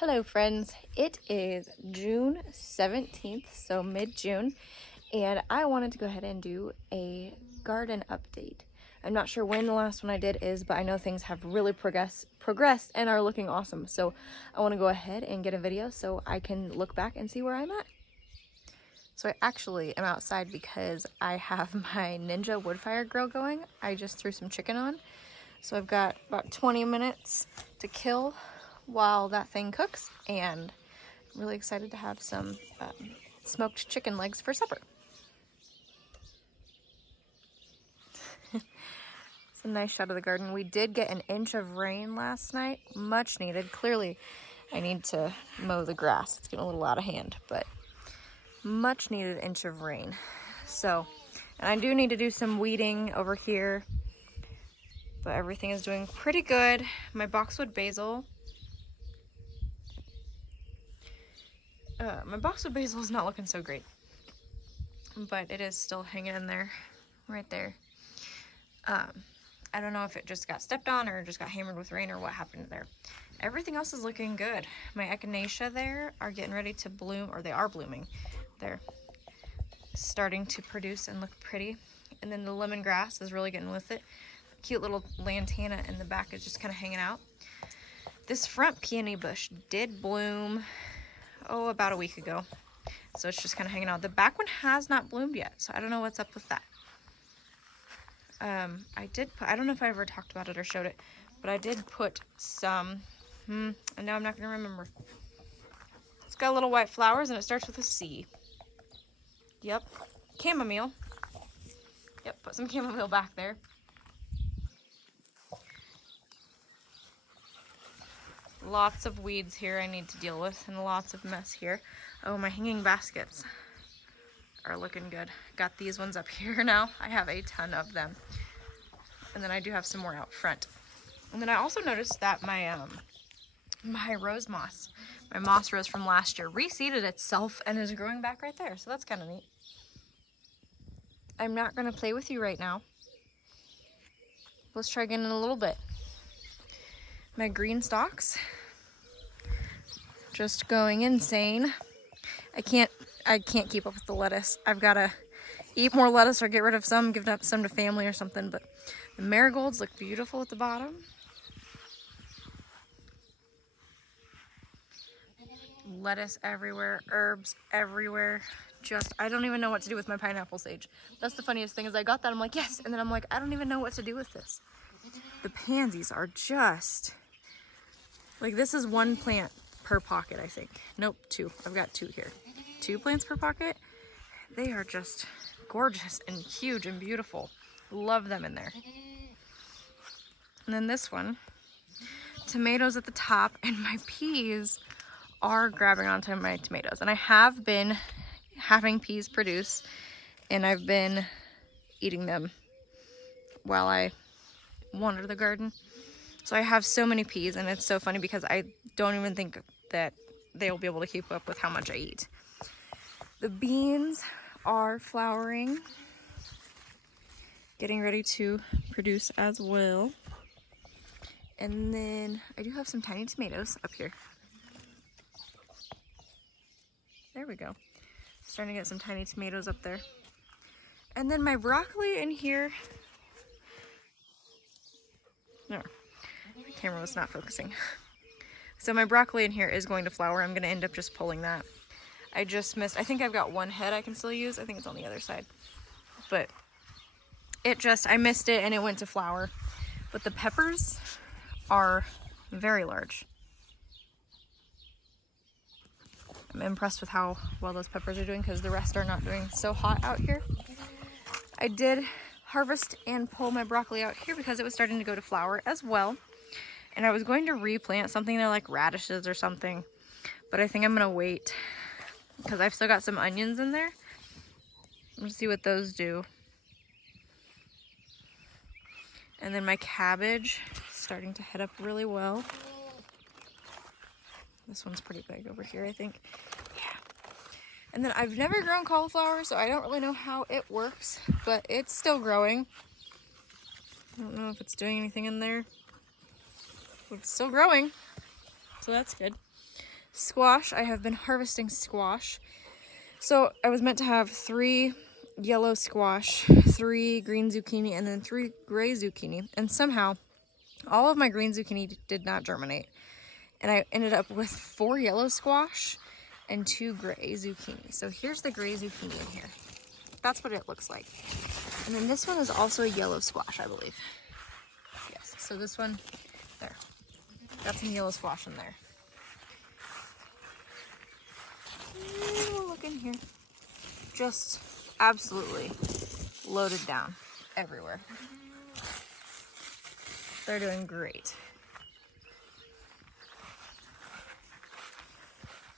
Hello friends, it is June 17th, so mid-June, and I wanted to go ahead and do a garden update. I'm not sure when the last one I did is, but I know things have really progressed and are looking awesome. So I want to go ahead and get a video so I can look back and see where I'm at. So I actually am outside because I have my Ninja wood fire grill going. I just threw some chicken on. So I've got about 20 minutes to kill while that thing cooks, and I'm really excited to have some smoked chicken legs for supper. It's a nice shot of the garden. We did get an inch of rain last night, much needed. Clearly I need to mow the grass. It's getting a little out of hand, but much needed inch of rain. So, and I do need to do some weeding over here, but everything is doing pretty good. My boxwood basil is not looking so great, but it is still hanging in there, right there. I don't know if it just got stepped on or just got hammered with rain or what happened there. Everything else is looking good. My echinacea there are getting ready to bloom, or they are blooming. They're starting to produce and look pretty. And then the lemongrass is really getting with it. Cute little lantana in the back is just kind of hanging out. This front peony bush did bloom, about a week ago. So it's just kind of hanging out. The back one has not bloomed yet, so I don't know what's up with that. I don't know if I ever talked about it or showed it, but I did put some, and now I'm not going to remember. It's got little white flowers and it starts with a C. Yep, chamomile. Yep, put some chamomile back there. Lots of weeds here I need to deal with, and lots of mess here. Oh, my hanging baskets are looking good. Got these ones up here now. I have a ton of them. And then I do have some more out front. And then I also noticed that my my rose moss, my moss rose from last year, reseeded itself and is growing back right there. So that's kind of neat. I'm not going to play with you right now. Let's try again in a little bit. My green stalks, just going insane. I can't keep up with the lettuce. I've got to eat more lettuce or get rid of some, give up some to family or something. But the marigolds look beautiful at the bottom. Lettuce everywhere, herbs everywhere. Just, I don't even know what to do with my pineapple sage. That's the funniest thing, is I got that, I'm like, yes, and then I'm like, I don't even know what to do with this. The pansies are just, like, this is one plant per pocket, I think. Nope, two. I've got two here. 2 plants per pocket. They are just gorgeous and huge and beautiful. Love them in there. And then this one, tomatoes at the top, and my peas are grabbing onto my tomatoes. And I have been having peas produce, and I've been eating them while I water the garden. So I have so many peas, and it's so funny because I don't even think that they will be able to keep up with how much I eat. The beans are flowering, getting ready to produce as well. And then I do have some tiny tomatoes up here. There we go. Starting to get some tiny tomatoes up there. And then my broccoli in here. No, the camera was not focusing. So my broccoli in here is going to flower. I'm going to end up just pulling that. I just missed, I think I've got one head I can still use. I think it's on the other side. But I missed it and it went to flower. But the peppers are very large. I'm impressed with how well those peppers are doing, because the rest are not doing so hot out here. I did harvest and pull my broccoli out here because it was starting to go to flower as well. And I was going to replant something there, like radishes or something, but I think I'm gonna wait because I've still got some onions in there. Let's see what those do. And then my cabbage is starting to head up really well. This one's pretty big over here, I think. Yeah. And then I've never grown cauliflower, so I don't really know how it works, but it's still growing. I don't know if it's doing anything in there. But it's still growing, so that's good. Squash, I have been harvesting squash. So I was meant to have 3 yellow squash, 3 green zucchini, and then 3 gray zucchini. And somehow, all of my green zucchini did not germinate. And I ended up with 4 yellow squash and 2 gray zucchini. So here's the gray zucchini in here. That's what it looks like. And then this one is also a yellow squash, I believe. Yes, so this one, there. Got some yellow squash in there. Look in here. Just absolutely loaded down everywhere. They're doing great.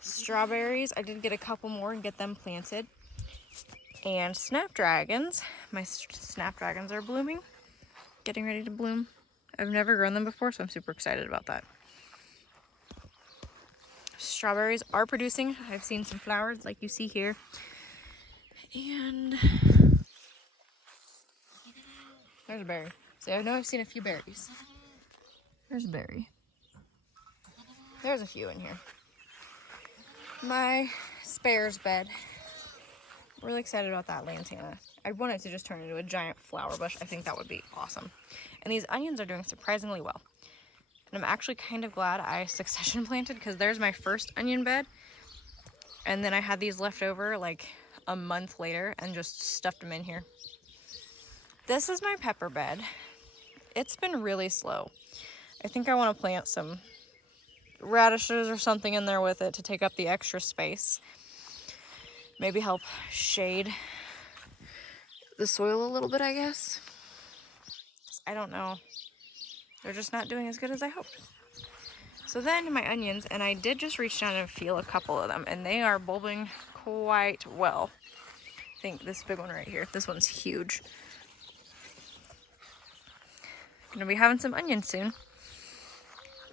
Strawberries, I did get a couple more and get them planted. And snapdragons, my snapdragons are blooming, getting ready to bloom. I've never grown them before, so I'm super excited about that. Strawberries are producing. I've seen some flowers like you see here. And there's a berry. So I know I've seen a few berries. There's a berry. There's a few in here. My spares bed. Really excited about that lantana. I want it to just turn into a giant flower bush. I think that would be awesome. And these onions are doing surprisingly well. And I'm actually kind of glad I succession planted because there's my first onion bed. And then I had these left over like a month later and just stuffed them in here. This is my pepper bed. It's been really slow. I think I want to plant some radishes or something in there with it to take up the extra space. Maybe help shade the soil a little bit, I guess. I don't know. They're just not doing as good as I hoped. So then my onions, and I did just reach down and feel a couple of them, and they are bulbing quite well. I think this big one right here, this one's huge. Gonna be having some onions soon.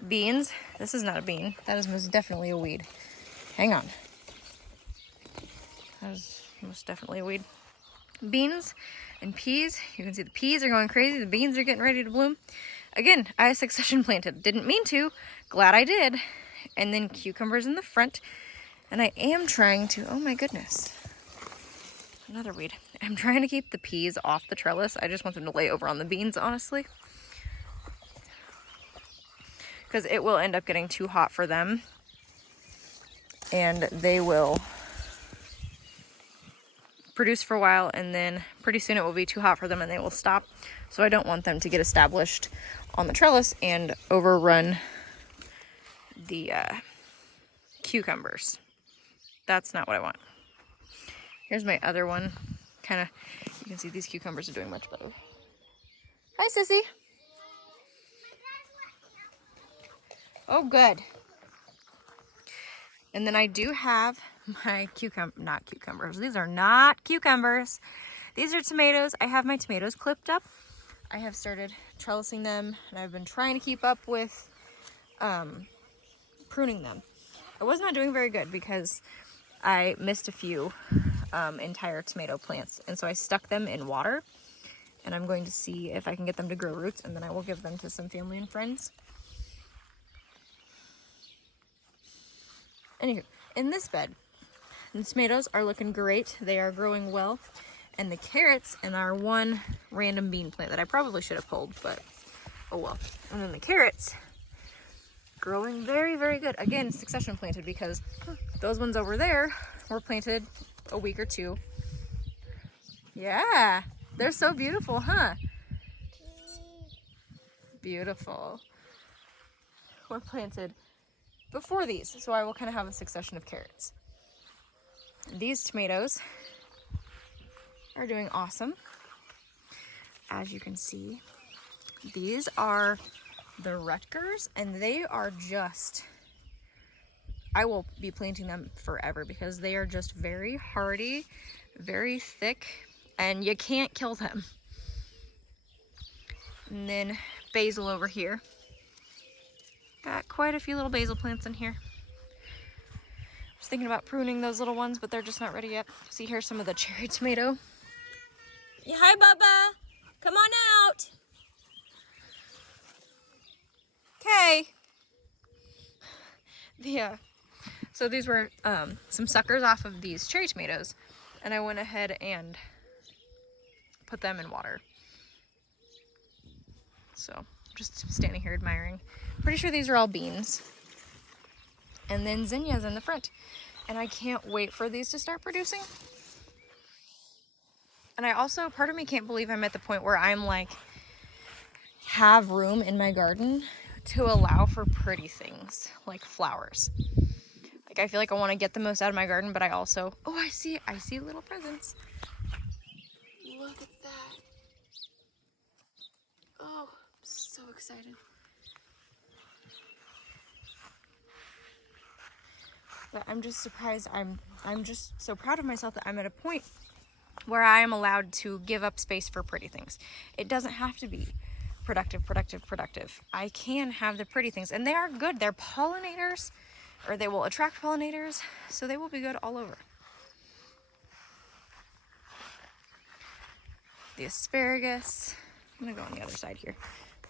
Beans, this is not a bean. That is most definitely a weed. Hang on. That is most definitely a weed. Beans and peas. You can see the peas are going crazy. The beans are getting ready to bloom. Again, I succession planted. Didn't mean to. Glad I did. And then cucumbers in the front. And I am trying to, oh my goodness. Another weed. I'm trying to keep the peas off the trellis. I just want them to lay over on the beans, honestly. Because it will end up getting too hot for them. And they will produce for a while, and then pretty soon it will be too hot for them and they will stop. So I don't want them to get established on the trellis and overrun the cucumbers. That's not what I want. Here's my other one. Kind of, you can see these cucumbers are doing much better. Hi, Sissy. Oh, good. And then I do have my not cucumbers. These are not cucumbers. These are tomatoes. I have my tomatoes clipped up. I have started trellising them, and I've been trying to keep up with pruning them. I was not doing very good because I missed a few entire tomato plants, and so I stuck them in water, and I'm going to see if I can get them to grow roots, and then I will give them to some family and friends. Anywho, in this bed, the tomatoes are looking great. They are growing well. And the carrots and our one random bean plant that I probably should have pulled, but oh well. And then the carrots growing very, very good. Again, succession planted because those ones over there were planted a week or two. Yeah, they're so beautiful, huh? Beautiful. Were planted before these, so I will kind of have a succession of carrots. These tomatoes are doing awesome. As you can see, these are the Rutgers, and they are just, I will be planting them forever because they are just very hardy, very thick, and you can't kill them. And then basil over here. Got quite a few little basil plants in here. I was thinking about pruning those little ones, but they're just not ready yet. See, here's some of the cherry tomato. Yeah, hi, Bubba. Come on out. Okay. So these were some suckers off of these cherry tomatoes, and I went ahead and put them in water. So just standing here admiring. Pretty sure these are all beans. And then zinnias in the front. And I can't wait for these to start producing. And I also, part of me can't believe I'm at the point where I'm like, have room in my garden to allow for pretty things like flowers. Like I feel like I want to get the most out of my garden, but I also, oh, I see little presents. Look at that. Oh, I'm so excited. But I'm just surprised. I'm just so proud of myself that I'm at a point where I am allowed to give up space for pretty things. It doesn't have to be productive. I can have the pretty things, and they are good. They're pollinators, or they will attract pollinators, so they will be good all over. The asparagus. I'm gonna go on the other side here.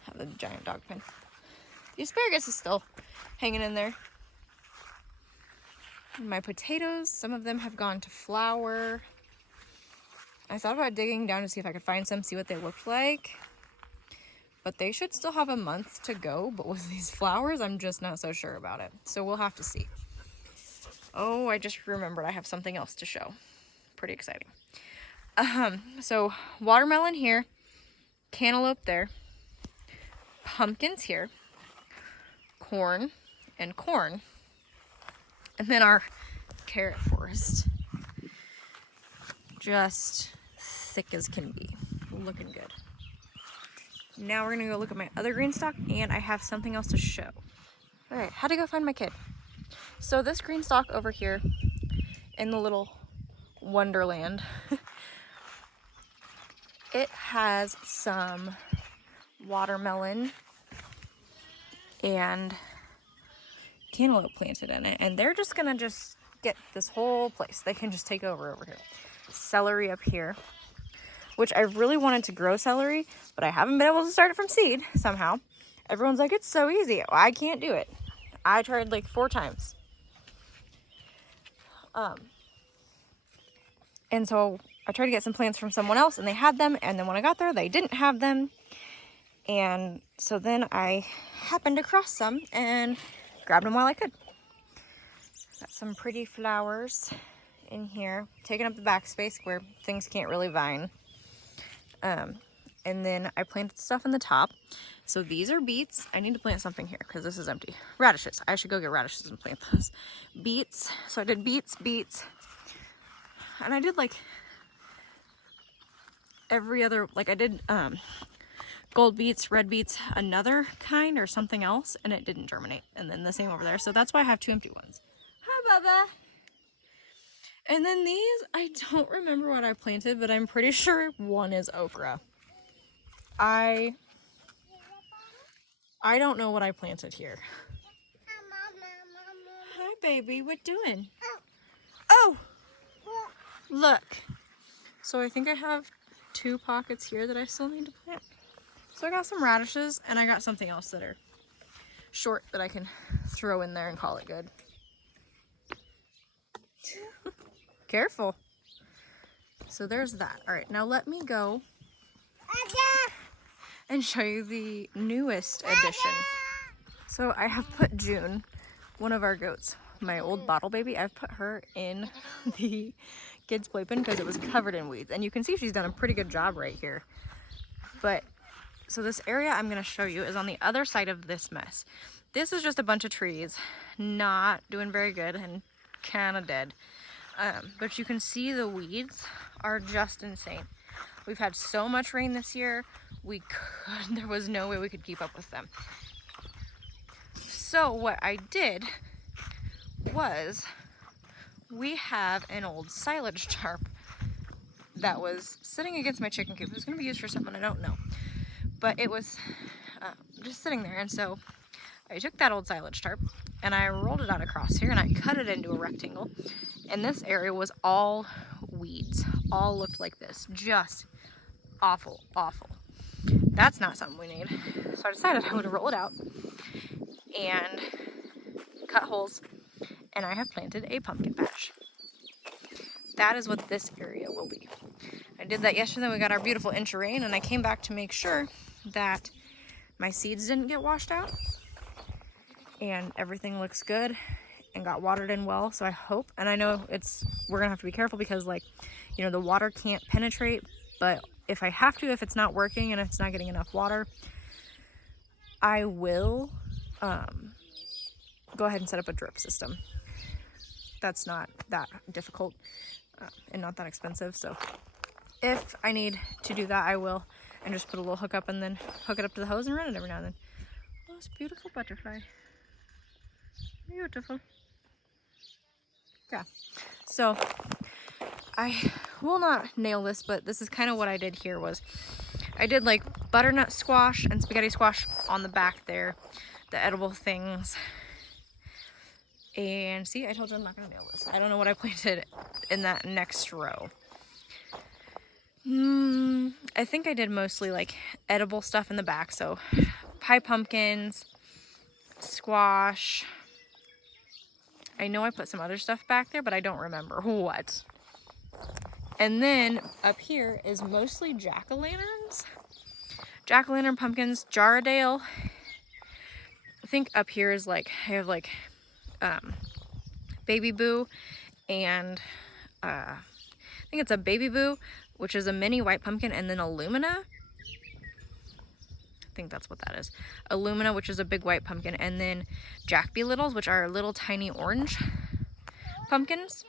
Have the giant dog pen. The asparagus is still hanging in there. My potatoes, some of them have gone to flower. I thought about digging down to see if I could find some, see what they looked like. But they should still have a month to go. But with these flowers, I'm just not so sure about it. So we'll have to see. Oh, I just remembered I have something else to show. Pretty exciting. So watermelon here, cantaloupe there, pumpkins here, corn, and corn. And then our carrot forest. Just thick as can be. Looking good. Now we're gonna go look at my other green stalk, and I have something else to show. All right, how to go find my kid. So this green stalk over here in the little wonderland, it has some watermelon and cantaloupe planted in it, and they're just gonna get this whole place. They can just take over here. Celery up here, which I really wanted to grow celery, but I haven't been able to start it from seed somehow. Everyone's like, it's so easy. Well, I can't do it. I tried like 4 times. And so I tried to get some plants from someone else, and they had them, and then when I got there, they didn't have them. And so then I happened across some and grabbed them while I could. Got some pretty flowers in here, taking up the backspace where things can't really vine. And then I planted stuff in the top. So these are beets. I need to plant something here because this is empty. Radishes. I should go get radishes and plant those. Beets. So I did beets. And I did like every other, like I did gold beets, red beets, another kind or something else, and it didn't germinate. And then the same over there. So that's why I have 2 empty ones. Hi, Bubba. And then these, I don't remember what I planted, but I'm pretty sure one is okra. I don't know what I planted here. Hi, baby. What doing? Oh! Look. So I think I have 2 pockets here that I still need to plant. So I got some radishes, and I got something else that are short that I can throw in there and call it good. Careful. So there's that. All right, now let me go and show you the newest addition. So I have put June, one of our goats, my old bottle baby, I've put her in the kids' playpen because it was covered in weeds. And you can see she's done a pretty good job right here. But, so this area I'm gonna show you is on the other side of this mess. This is just a bunch of trees, not doing very good and kind of dead. But you can see the weeds are just insane. We've had so much rain this year, there was no way we could keep up with them. So what I did was, we have an old silage tarp that was sitting against my chicken coop. It was going to be used for something, I don't know. But it was just sitting there, and so I took that old silage tarp and I rolled it out across here and I cut it into a rectangle. And this area was all weeds, all looked like this, just awful. That's not something we need. So I decided I would roll it out and cut holes and I have planted a pumpkin patch. That is what this area will be. I did that yesterday. We got our beautiful inch of rain, and I came back to make sure that my seeds didn't get washed out, and everything looks good and got watered in well. So I hope, and I know we're gonna have to be careful because, like, you know, the water can't penetrate, but if I have to, if it's not working and it's not getting enough water, I will go ahead and set up a drip system. That's not that difficult and not that expensive. So if I need to do that, I will, and just put a little hook up and then hook it up to the hose and run it every now and then. Oh, it's a beautiful butterfly. Beautiful. Yeah. So I will not nail this, but this is kind of what I did here. Was I did like butternut squash and spaghetti squash on the back there, the edible things. And see, I told you I'm not gonna nail this. I don't know what I planted in that next row. I think I did mostly like edible stuff in the back. So pie pumpkins, squash. I know I put some other stuff back there, but I don't remember what. And then up here is mostly jack-o'-lanterns. Jack-o'-lantern pumpkins, Jarradale. I think up here is like, I have like Baby Boo, and I think it's a Baby Boo, which is a mini white pumpkin, and then Illumina. I think that's what that is. Illumina, which is a big white pumpkin, and then Jack Be Littles, which are little tiny orange pumpkins.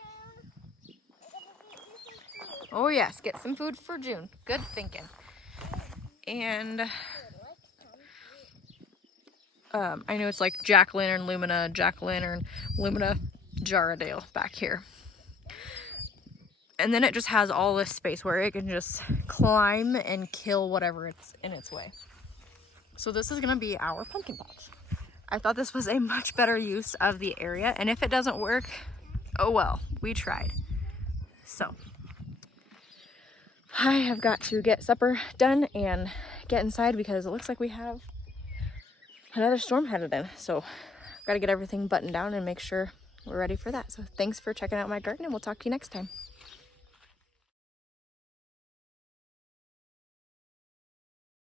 Oh yes, get some food for June. Good thinking. And I know it's like Jack-o'-lantern, Lumina, Jack-o'-lantern, Lumina, Jarradale back here. And then it just has all this space where it can just climb and kill whatever it's in its way. So this is gonna be our pumpkin patch. I thought this was a much better use of the area, and if it doesn't work, oh well, we tried. So I have got to get supper done and get inside because it looks like we have another storm headed in. So I've got to get everything buttoned down and make sure we're ready for that. So thanks for checking out my garden, and we'll talk to you next time.